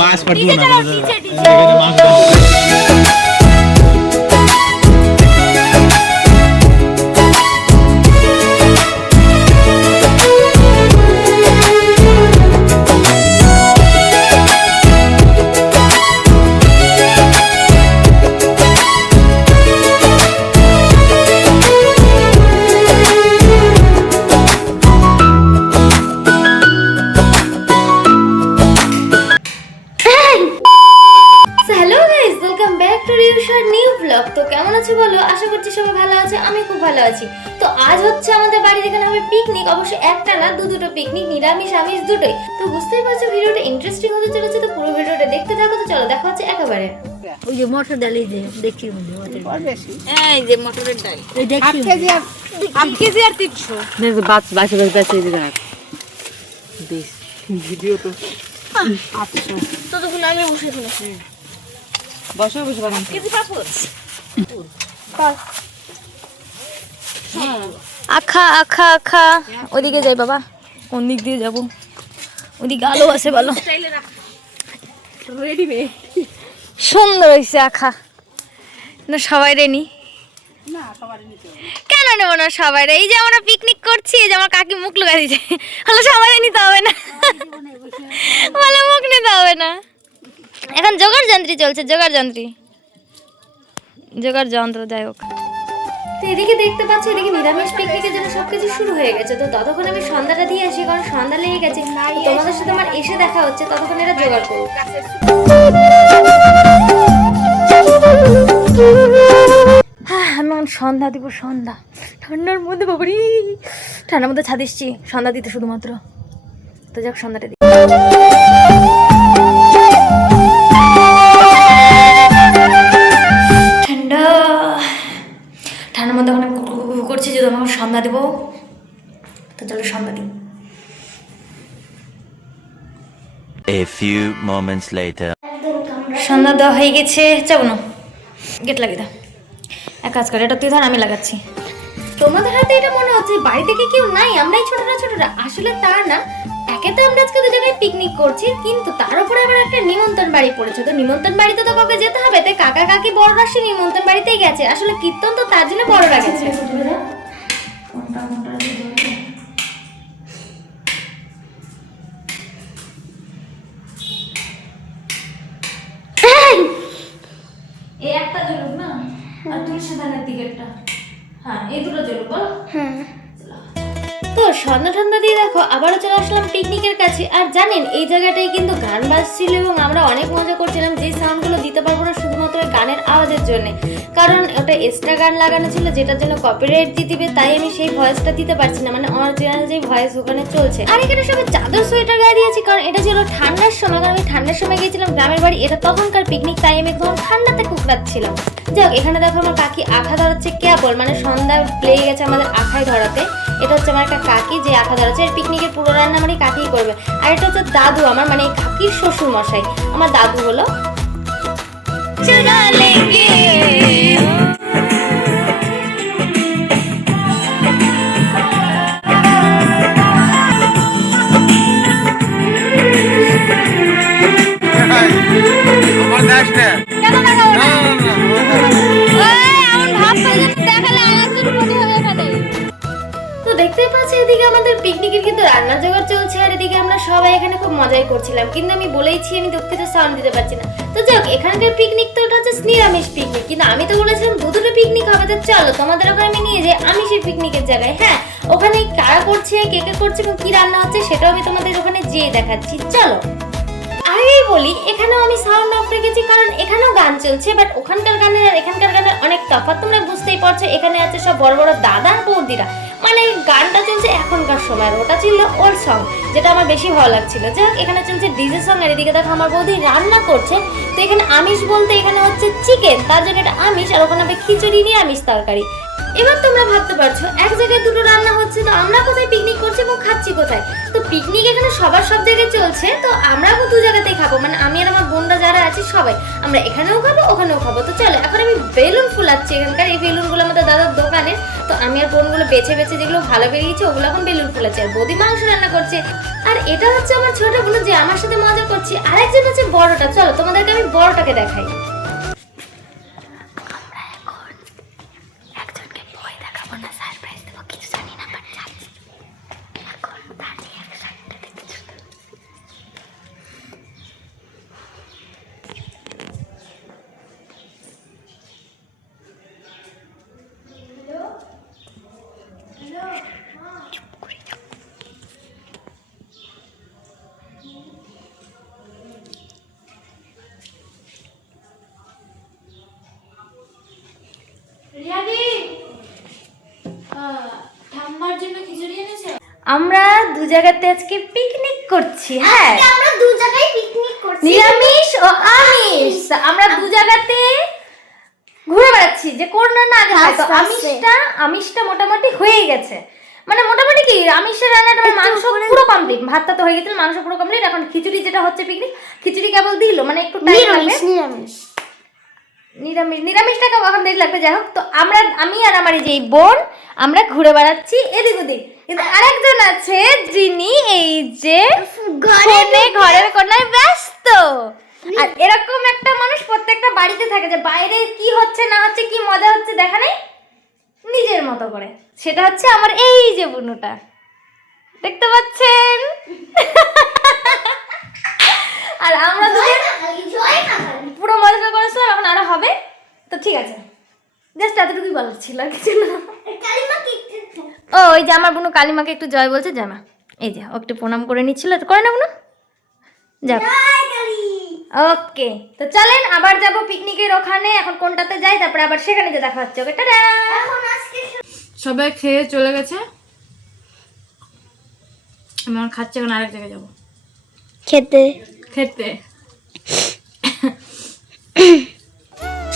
মাছ পড়তো না মাছ তো কেমন আছো বলো, আশা করছি সবাই ভালো আছে, আমি খুব ভালো আছি। তো আজ হচ্ছে আমাদের বাড়িতে এখানে হবে পিকনিক, অবশ্য একটা না দুটো পিকনিক, নিরামিষ আমিষ দুটোই। তো বুঝতেই পারছো ভিডিওটা ইন্টারেস্টিং হতে চলেছে, তো পুরো ভিডিওটা দেখতে থাকো। তো চলো দেখা হচ্ছে একেবারে। ওই যে মটর ডাল এই যে দেখছি এই যে মটরের ডাল এই দেখছি 8 কেজি আর 300 দেখো বাচ্চা এই যে দেখ বেশ ভিডিও তো তো তখন আমি বসে শুনেছি বসো বাবা কেজি পাপড় আখা আখা আখা। ওদিকে যাই বাবা, কোন দিক দিয়ে যাবো? ওদিকে আলো আছে বলো। সুন্দর হয়েছে আখা না, সবাই রেনি কেন নেবো না সবাই? এই যে আমরা পিকনিক করছি, এই যে আমার কাকি মুখ লুকা দিচ্ছে, হলো সবাই নিতে হবে না, ভালো মুখ নিতে হবে না। এখন জোগাড় যন্ত্রী চলছে, জোগাড় যন্ত্র যাই হোক। তো এদিকে দেখতে পাচ্ছি, এদিকে নিরামিষ পিকনিকের জন্য সবকিছু শুরু হয়ে গেছে। তো ততক্ষণ আমি সন্ধ্যাটা দিয়ে আসি, কারণ সন্ধ্যা লেগে গেছে। তোমাদের সাথে আমার এসে দেখা হচ্ছে, ততক্ষণ এরা জোগাড় করো। হ্যাঁ, আমি এখন সন্ধ্যা দিব, সন্ধ্যা ঠান্ডার মধ্যে বাবারি, ঠান্ডার মধ্যে ছাদ এসছি সন্ধ্যা দিতে শুধুমাত্র। তো যাক সন্ধ্যাটা দিই। ঠান্ডার মধ্যে এখন করছি, যদি আমার সন্ধ্যা দেবো, তো চলো সন্ধ্যা দিই। A few moments later. সন্ধ্যা দেওয়া হয়ে গেছে, যাবো না গেট লাগিয়ে দাও। এক কাজ করে, এটা তুই ধর, আমি লাগাচ্ছি। তোমাদের হাতে এটা মনে হচ্ছে বাড়ি থেকে কেউ নাই, আমরাই ছোটরা, আসলে তা না। একে তো আমরা আজকে দু জায়গায় পিকনিক করছি, কিন্তু তার উপরে আবার একটা নিমন্ত্রণ বাড়ি পড়েছে। তো নিমন্ত্রণ বাড়িতে তো কাউকে যেতে হবে, তাই কাকা কাকি বড়রা সে নিমন্ত্রণ বাড়িতেই গেছে। আসলে কীর্তন তো তার জন্য বড়রা গেছে। এই একটা জ্বলুক না, আর তুলসী ধানের দিকেরটা, হ্যাঁ এই দুটো জ্বলুক বল। তো সন্ধ্যা দিয়ে দেখো আবারও চলে আসলাম পিকনিকের কাছে। আর জানেন এই জায়গাটায় কিন্তু গান বাজছিল এবং আমরা অনেক মজা করছিলাম। যে সাউন্ডগুলো দিতে পারবো না শুধুমাত্র গানের আওয়াজের জন্য, কারণ ওটা এক্সট্রা গান লাগানো ছিল, যেটার জন্য কপিরাইট দিয়ে দিবে, তাই আমি সেই ভয়েসটা দিতে পারছি না, মানে অরিজিনাল যে ভয়েস ওখানে চলছে। আর এখানে সবাই চাদর সোয়েটার গায়ে দিয়েছি, কারণ এটা ছিল ঠান্ডার সময়, কারণ আমি ঠান্ডার সময় গিয়েছিলাম গ্রামের বাড়ি, এটা তখনকার পিকনিক, তাই আমি একদম ঠান্ডাতে কুকড়াচ্ছিলাম। যাক, এখানে দেখো আমার কাকি আখা ধরাচ্ছে কেবল, মানে সন্ধ্যা লেগে গেছে আমাদের আখায় ধরাতে। এটা হচ্ছে আমার একটা কাকি যে আখা ধরাচ্ছে। এর পিকনিকের পুরো রান্না আমার এই কাকিই করবে। আর এটা হচ্ছে দাদু আমার, মানে এই কাকির শ্বশুর মশাই, আমার দাদু হলো। তো দেখতেই পাচ্ছি এদিকে আমাদের পিকনিকের কিন্তু রান্নার জোগাড় চলছে, আর এদিকে আমরা সবাই এখানে খুব মজাই করছিলাম। কিন্তু আমি বলেইছি আমি দুঃখিত, সাউন্ড দিতে পারছি না। তো যাক, এখানকার পিকনিক তো ওটা হচ্ছে নিরামিষ পিকনিক, কিন্তু আমি তো বলেছিলাম দুটো পিকনিক হবে। তো চলো তোমাদের ওখানে আমি নিয়ে যাই আমিষের পিকনিকের জায়গায়। হ্যাঁ, ওখানে কারা করছে, কে কে করছে এবং কি রান্না হচ্ছে সেটাও আমি তোমাদের ওখানে যেয়ে দেখাচ্ছি, চলো। আগেই বলি, এখানেও আমি সাউন্ড অফ রেখেছি, কারণ এখানেও গান চলছে, বাট ওখানকার গানের আর এখানকার গানের অনেক তফাৎ, তোমরা বুঝতেই পারছো। এখানে আছে সব বড় বড় দাদা আর বৌদিরা, মানে গানটা চলছে এখনকার সময়, ওটা ছিল ওল্ড সং, যেটা আমার বেশি ভালো লাগছিল। যাক, এখানে চলছে ডিজে সং, আর এদিকে দেখো আমার বৌদি রান্না করছে। তো এখানে আমিষ বলতে এখানে হচ্ছে চিকেন, তার জন্য এটা আমিষ, আর ওখানে হবে খিচুড়ি নিরামিষ তরকারি। এবার তোমরা ভাবতে পারছো এক জায়গায় দুটো রান্না হচ্ছে, তো আমরা কোথায় পিকনিক করছি এবং খাচ্ছি কোথায়? তো পিকনিক এখানে সবার সব জায়গায় চলছে, তো আমরাও দু জায়গাতেই খাবো, মানে আমি আর আমার বোনরা যারা আছি সবাই, আমরা এখানেও খাবো ওখানেও খাবো। তো চলো এখন আমি বেলুন ফুলাচ্ছি এখানকার, এই বেলুনগুলো আমাদের দাদার দোকানের। তো আমি আর বোনগুলো বেছে বেছে যেগুলো ভালো বেরিয়েছে ওগুলো এখন বেলুন ফুলাচ্ছি, আর বৌদি মাংস রান্না করছে। আর এটা হচ্ছে আমার ছোট বোন যে আমার সাথে মজা করছি, আরেকজন হচ্ছে বড়টা। চলো তোমাদেরকে আমি বড়টাকে দেখাই। আমরা দু জায়গাতে আজকে পিকনিক করছি। হ্যাঁ আমরা দু জায়গায় পিকনিক করছি, নিরামিষ ও আমিষ। আমরা দু জায়গাতে ঘুরে বেড়াচ্ছি, যে কোনটা না আগে হয়। তো আমিষটা মোটামুটি হয়ে গেছে, মানে মোটামুটি কি আমিষের রান্নাটা, মাংস পুরো কমপ্লিট, ভাতটা তো হয়ে গেছে, মাংস পুরো কমপ্লিট। এখন খিচুড়ি যেটা হচ্ছে পিকনিক, খিচুড়ি কেবল দিল, মানে একটু টাইম লাগবে। নিরামিষটাকে এখন দেরি লাগবে। যাই হোক, তো আমি আর আমার এই যে বোন আমরা ঘুরে বেড়াচ্ছি এদিক ওদিক। কিন্তু আরেকজন আছে যিনি এই যে ঘরের কোনায় ব্যস্ত। আর এরকম একটা মানুষ প্রত্যেকটা বাড়িতে থাকে, যে বাইরে কি হচ্ছে না হচ্ছে, কি মজা হচ্ছে দেখা নেই, নিজের মতো করে। সেটা হচ্ছে আমার এই যে বুনুটা, দেখতে পাচ্ছেন। আর আমরা পুরো মজা করেছিলাম, এখন আরো হবে। তো ঠিক আছে, জাস্ট এতটুকুই বলার ছিল, আর কিছু না। ও ওই যে আমার বোন কালিমাকে একটু জয় বলছে, জয় মা। এই যে ও একটু প্রণাম করে নিচ্ছিল, করে না বোন? যাক, ওকে। তো চলেন আবার যাব পিকনিকের ওখানে। এখন কোনটাতে যাই, তারপরে আবার সেখানে যে দেখা হচ্ছে। ওকে, টাটা। সবাই খেয়ে চলে গেছে, আমি এখন খাচ্ছি, এখন আরেক জায়গায় যাবো খেতে।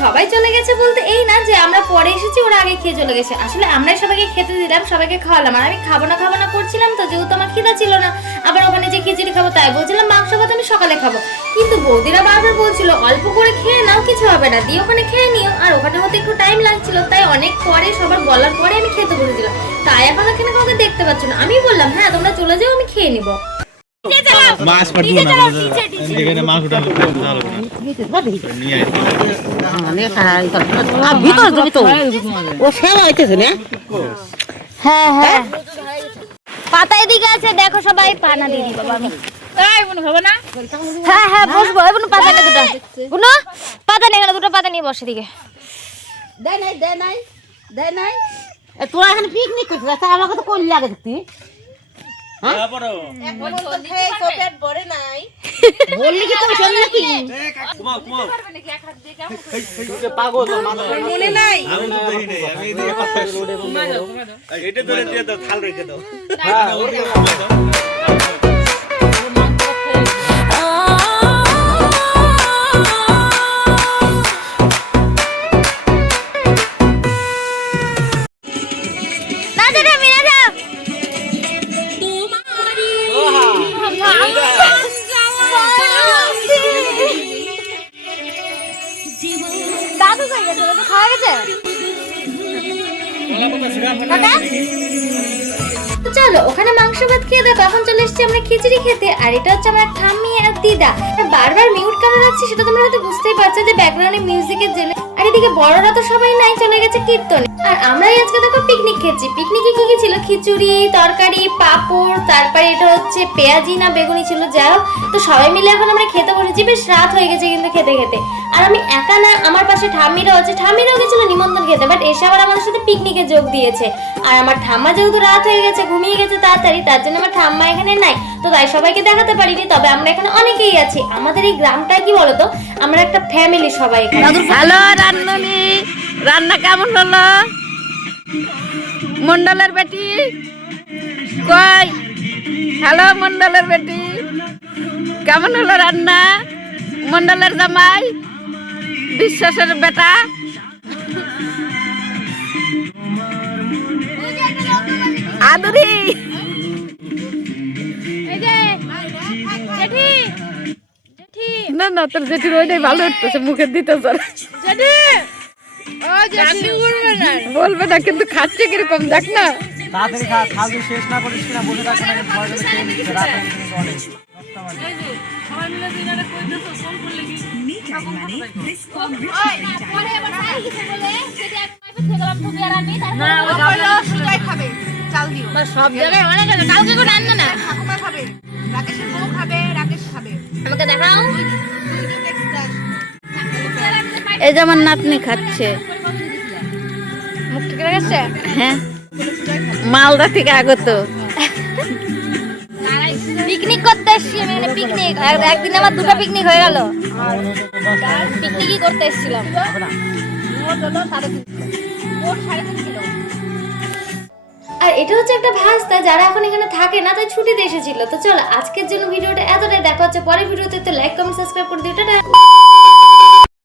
সবাই চলে গেছে বলতে এই না যে আমরা পরে এসেছি, ওরা আগে খেয়ে চলে গেছে। আসলে আমরাই সবাইকে খেতে দিলাম, সবাইকে খাওয়ালাম। আর আমি খাবো না করছিলাম, তো যেহেতু আমার খিদা ছিল না, আবার ওখানে যে খিচুড়ি খাবো তাই বলছিলাম মাংস ভাত আমি সকালে খাবো। কিন্তু বৌদিরা বারবার বলছিল অল্প করে খেয়ে নাও, কিছু হবে না, দিয়ে ওখানে খেয়ে নিও। আর ওখানে হতে একটু টাইম লাগছিল, তাই অনেক পরে সবার বলার পরে আমি খেতে বসেছিলাম। তাই এখন এখানে কাউকে দেখতে পাচ্ছ না। আমি বললাম হ্যাঁ তোমরা চলে যাও, আমি খেয়ে নিবো। মাছ কাটবো না, এখানে মাছ উঠানো নিয়ে হ্যাঁ হ্যাঁ, পাতা এদিকে আছে, দেখো সবাই পানা দিয়ে দিই। বাবা আমি হ্যাঁ হ্যাঁ বসবো। বুনু পাতা নিয়ে দুটো, বুনু পাতা নিয়ে গেলে দুটো পাতা নিয়ে বসে দিকে। তোরা এখানে পিকনিক করছিস, আমাকে তো করলি আগে দেখতি। বললি কি তোর চল নাকি? মনে নাই এটা ধরে দিয়ে দাও, থাল রেখে দাও। দাদু খাই গেছে, খাওয়া গেছে। চলো ওখানে মাংস ভাত খেয়ে দেখো। এখন চলে এসেছি আমরা খিচুড়ি খেতে। আর এটা হচ্ছে আমার ঠাম্মি আর দিদা। বারবার মিউট কেন রাখছি সেটা তোমরা হয়তো বুঝতেই পারছো, যে ব্যাকগ্রাউন্ডে মিউজিকের জন্য। আর এদিকে বড়রা তো সবাই নাই, চলে গেছে কীর্তনে। আর আমরাই আজকে দেখো পিকনিক খেয়েছি। পিকনিকে কি কি ছিল? খিচুড়ি, তরকারি, পাঁপড়, তারপরে এটা হচ্ছে পেঁয়াজি না বেগুনি ছিল, যাই হোক। তো সবাই মিলে এখন আমরা খেতে বসেছি। বেশ রাত হয়ে গেছে কিন্তু খেতে খেতে। আর আমি একা না, আমার পাশে ঠাম্মিরাও আছে। ঠাম্মিরাও গেছিল নিমন্ত্রণ খেতে, বাট এসে আবার আমাদের সাথে পিকনিকে যোগ দিয়েছে। আর আমার ঠাম্মা যেহেতু রাত হয়ে গেছে, ঘুমিয়ে গেছে তাড়াতাড়ি, তার জন্য আমার ঠাম্মা এখানে নাই। তো তাই সবাইকে দেখাতে পারিনি। তবে আমরা এখানে অনেকেই আছি। আমাদের এই গ্রামটা কি বলতো, আমরা একটা ফ্যামিলি সবাই এখানে। হ্যালো রান্নানি, রান্না কেমন হলো? মন্ডলের বেটি কই? হ্যালো মন্ডলের বেটি, কেমন হলো রান্না? মন্ডলের জামাই, বিশ্বাসের বেটা। আদুরি এই যে জেঠি, জেঠি না না তোর জেঠির ওইটাই ভালো উঠতেছে মুখে দিতে চল বলবে না কিন্তু খাচ্ছে কিরকম দেখ না তাড়াতাড়ি খা, খাওয়া শেষ না করিস কিনা বসে থাকবে না, ভয় করে খেয়ে নিচ্ছে, রাত হয়ে গেছে অনেক। 10টা বাজে। সব জায়গায় অনেক আছে, কাউকে কোনো আনবে না। আমাকে দেখাও। এই যেমন নাতনি খাচ্ছে মুখ ঠিক রেখেছে? হ্যাঁ মালদা থেকে আগত পিকনিক করতে এসেছি আমি, এখানে পিকনিক। একদিন আমার 2টা পিকনিক হয়ে গেল। পিকনিকই করতে এসেছিলাম। আর এটা হচ্ছে একটা ভাস্তা যারা এখন এখানে থাকে না, তাই ছুটিতে এসেছিল। তো চলো আজকের জন্য ভিডিওটা এতটাই, দেখা হচ্ছে পরের ভিডিওতে। তো লাইক কমেন্ট সাবস্ক্রাইব করে দিও, টাটা।